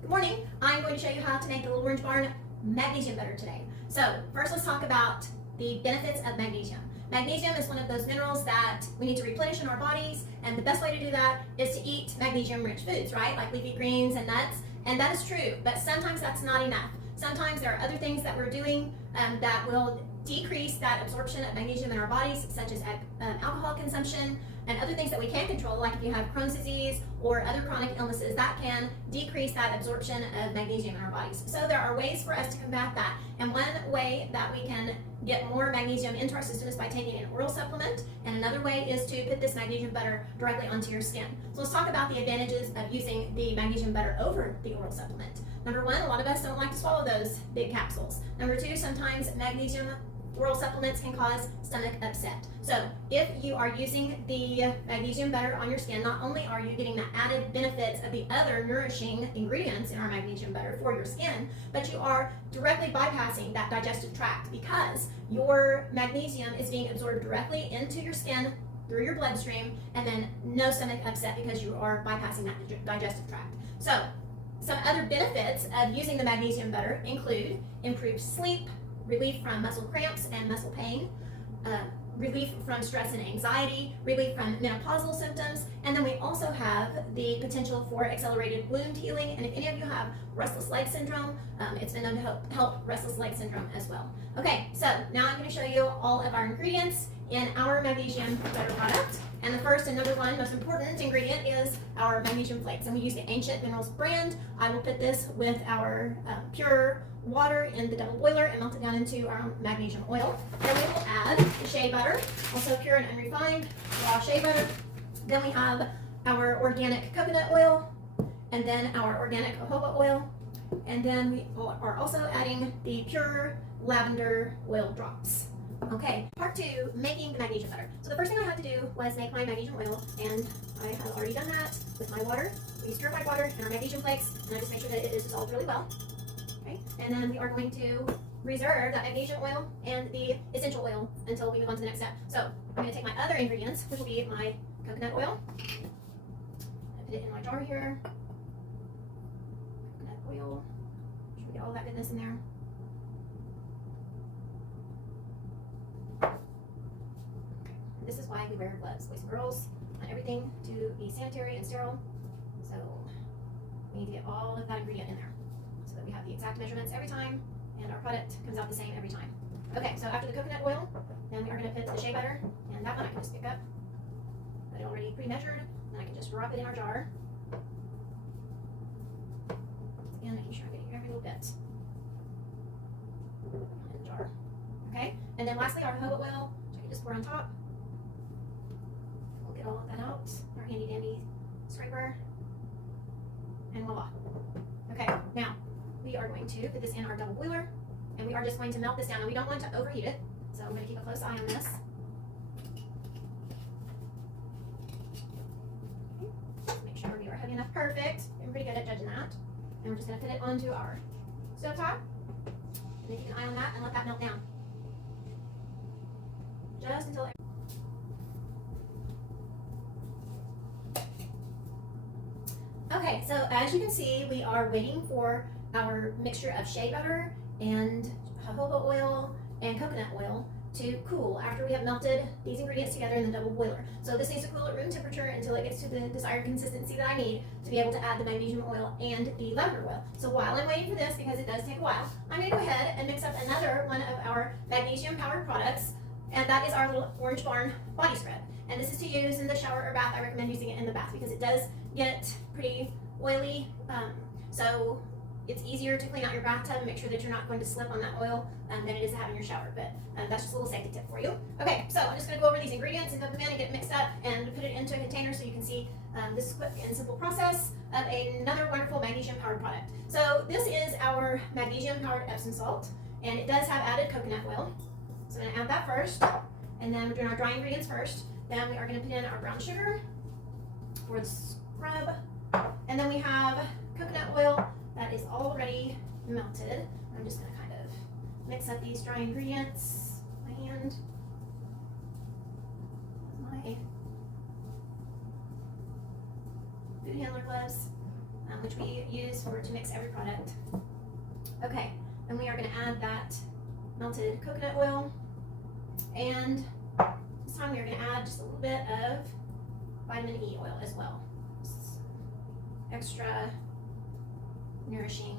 Good morning. I'm going to show you how to make the Little Orange Barn magnesium butter today. So first let's talk about the benefits of magnesium. Magnesium is one of those minerals that we need to replenish in our bodies, and the best way to do that is to eat magnesium-rich foods, right? Like leafy greens and nuts, and that is true, but sometimes that's not enough. Sometimes there are other things that we're doing that will decrease that absorption of magnesium in our bodies, such as alcohol consumption and other things that we can control, like if you have Crohn's disease or other chronic illnesses, that can decrease that absorption of magnesium in our bodies. So there are ways for us to combat that, and one way that we can get more magnesium into our system is by taking an oral supplement, and another way is to put this magnesium butter directly onto your skin. So let's talk about the advantages of using the magnesium butter over the oral supplement. Number one, a lot of us don't like to swallow those big capsules. Number two, sometimes magnesium oral supplements can cause stomach upset. So if you are using the magnesium butter on your skin, not only are you getting the added benefits of the other nourishing ingredients in our magnesium butter for your skin, but you are directly bypassing that digestive tract because your magnesium is being absorbed directly into your skin through your bloodstream, and then no stomach upset because you are bypassing that digestive tract. So some other benefits of using the magnesium butter include improved sleep, relief from muscle cramps and muscle pain, relief from stress and anxiety, relief from menopausal symptoms, and then we also have the potential for accelerated wound healing. And if any of you have restless leg syndrome, it's been known to help restless leg syndrome as well. Okay, so now I'm going to show you all of our ingredients in our magnesium butter product. And the first and number one most important ingredient is our magnesium flakes, and we use the Ancient Minerals brand. I will put this with our pure water in the double boiler and melt it down into our magnesium oil. Then we will add the shea butter, also pure and unrefined raw shea butter. Then we have our organic coconut oil, and then our organic jojoba oil, and then we are also adding the pure lavender oil drops. Okay, part two, making the magnesium butter. So the first thing I had to do was make my magnesium oil, and I have already done that with my water. We use purified water and our magnesium flakes, and I just make sure that it is dissolved really well. Okay, and then we are going to reserve that magnesium oil and the essential oil until we move on to the next step. So I'm going to take my other ingredients, which will be my coconut oil. I put it in my jar here. Coconut oil. Make sure we get all that goodness in there. This is why we wear gloves, boys and girls. Want everything to be sanitary and sterile. So we need to get all of that ingredient in there so that we have the exact measurements every time and our product comes out the same every time. Okay, so after the coconut oil, then we are going to put the shea butter, and that one I can just pick up. Got it already pre-measured, and I can just drop it in our jar. Again, making sure I'm getting every little bit in the jar. Okay, and then lastly, our jojoba oil, which I can just pour on top. We'll get all of that out, our handy dandy scraper, and voila. Okay, now we are going to put this in our double boiler, and we are just going to melt this down, and we don't want to overheat it, so I'm going to keep a close eye on this. Okay. Make sure we are heavy enough. Perfect. I'm pretty good at judging that. And we're just going to put it onto our stove top, and then keep an eye on that and let that melt down. Just until okay, so as you can see, we are waiting for our mixture of shea butter and jojoba oil and coconut oil to cool after we have melted these ingredients together in the double boiler. So this needs to cool at room temperature until it gets to the desired consistency that I need to be able to add the magnesium oil and the lavender oil. So while I'm waiting for this, because it does take a while, I'm going to go ahead and mix up another one of our magnesium powered products, and that is our Little Orange Barn body scrub. And this is to use in the shower or bath. I recommend using it in the bath because it does get pretty oily, so it's easier to clean out your bathtub and make sure that you're not going to slip on that oil than it is to have in your shower. But that's just a little safety tip for you. Okay, so I'm just going to go over these ingredients and dump them in and get it mixed up and put it into a container so you can see this quick and simple process of another wonderful magnesium powered product. So this is our magnesium powered Epsom salt, and it does have added coconut oil. So I'm going to add that first, and then we're doing our dry ingredients first. Then we are going to put in our brown sugar for the scrub, and then we have coconut oil that is already melted. I'm just going to kind of mix up these dry ingredients with my hand. My food handler gloves. which we use to mix every product. Okay, then we are going to add that melted coconut oil, and this time we are going to add just a little bit of vitamin E oil as well. Extra nourishing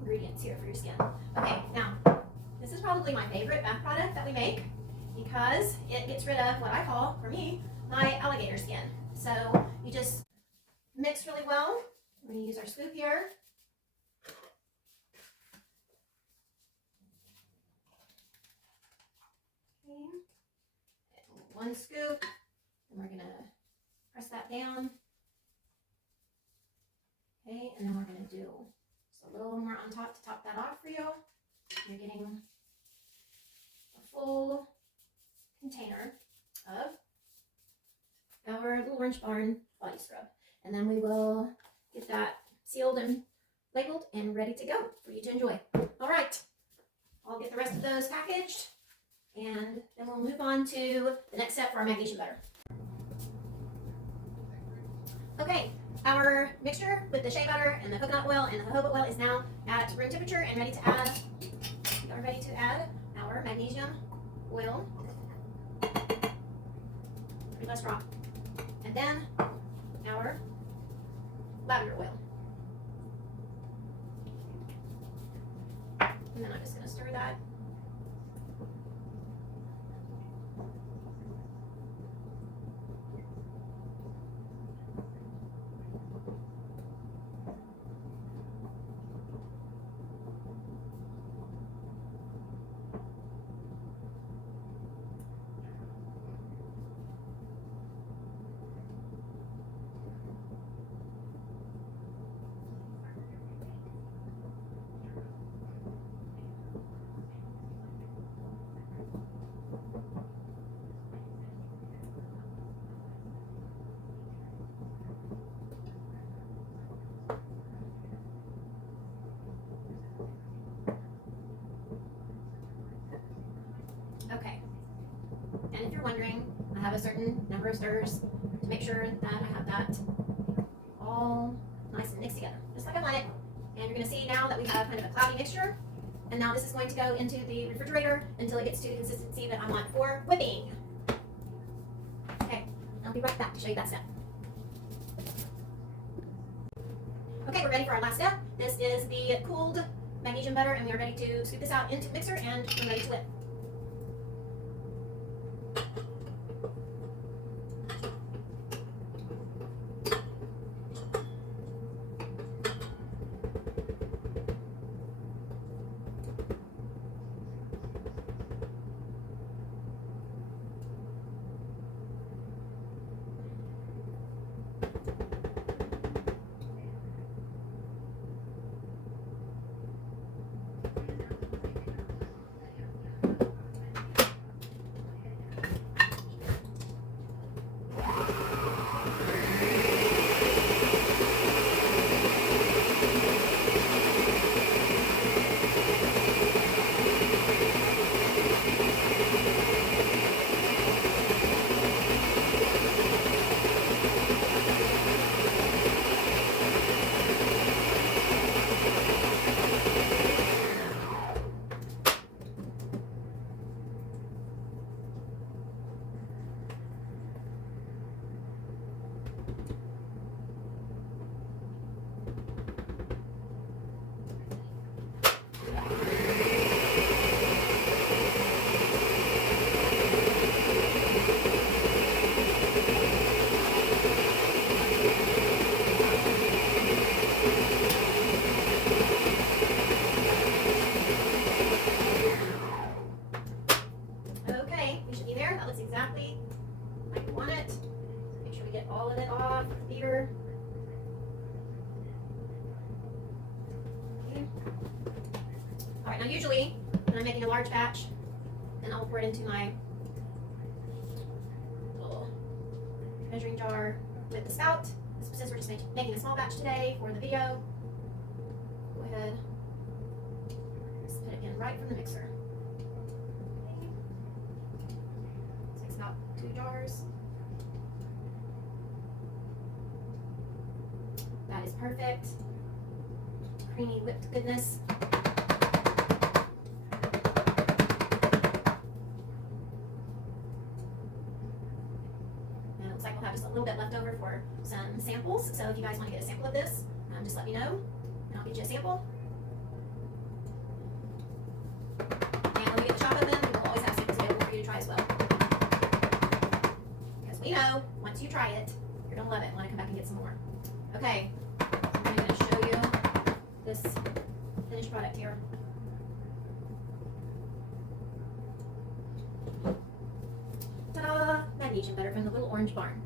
ingredients here for your skin. Okay, now this is probably my favorite bath product that we make because it gets rid of what I call, for me, my alligator skin. So you just mix really well. We're going to use our scoop here. Okay. One scoop, and we're going to press that down. Okay, and then we're going to do just a little more on top to top that off for you. You're getting a full container of our Little Orange Barn body scrub. And then we will get that sealed and labeled and ready to go for you to enjoy. All right, I'll get the rest of those packaged, and then we'll move on to the next step for our magnesium butter. Okay, our mixture with the shea butter and the coconut oil and the jojoba oil is now at room temperature and ready to add. We are ready to add our magnesium oil. Pretty less drop. And then our lavender oil. And then I'm just going to stir that. Okay, and if you're wondering, I have a certain number of stirs to make sure that I have that all nice and mixed together, just like I want it. And you're going to see now that we have kind of a cloudy mixture, and now this is going to go into the refrigerator until it gets to the consistency that I want for whipping. Okay, I'll be right back to show you that step. Okay, we're ready for our last step. This is the cooled magnesium butter, and we are ready to scoop this out into the mixer, and we're ready to whip. Exactly like you want it. Make sure we get all of it off the beater. Okay. All right, now usually when I'm making a large batch, then I'll pour it into my little measuring jar with the spout. Since we're just making a small batch today for the video, go ahead, just put it in right from the mixer. About 2 jars. That is perfect. Creamy whipped goodness. And it looks like we'll have just a little bit left over for some samples. So if you guys want to get a sample of this, just let me know and I'll get you a sample. And when we get the shop open, we will always have samples available for you to try as well. Because we know once you try it, you're going to love it and want to come back and get some more. Okay, I'm going to show you this finished product here. Ta-da! Magnesium butter from the Little Orange Barn.